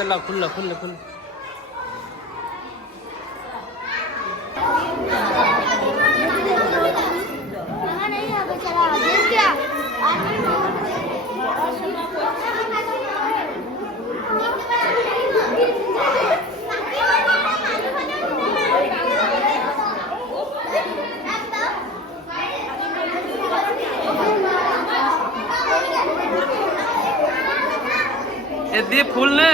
खुल्ला खुल्ला खुल्ला खुल्ला ये दीप फूल ने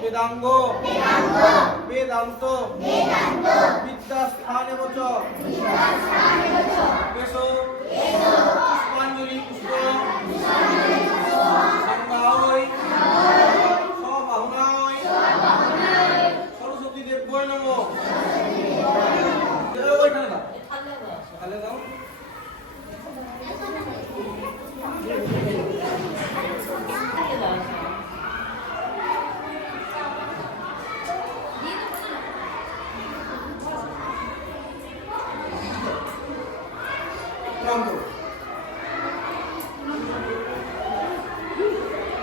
वेदांग वेदांत विद्या स्थाने वच केशो पुष्पांजलि पुष्प संगाय सबाहुनाय सरस्वती देवय नमो ওইখানে দাও তাহলে দাও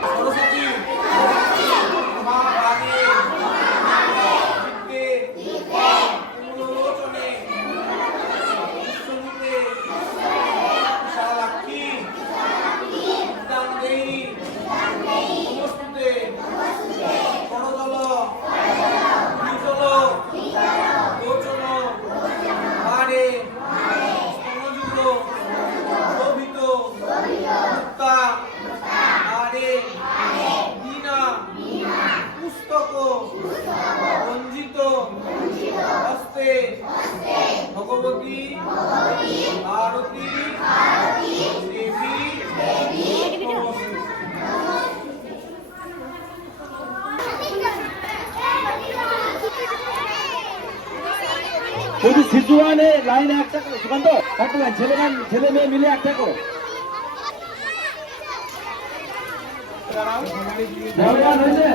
सरस्वती মা ভাগে বিদ্যে মূললোচনে বিশ্বরূপে বিশালাক্ষী বিদ্যাঙ্গেয়ী নমস্তুতে করজল দ্বিজল লোচন ভারে স্তনযুগ শোভিত মুক্তা আরে বীণা পুস্তক রঞ্জিত হস্তে ভগবতী ভারতী দেবী যদি সিজুয়ানে লাইনে একটা করে সুকান্ত একটা লাইন ছেলে মেয়ে মিলে একটা করে হয়েছে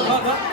ধর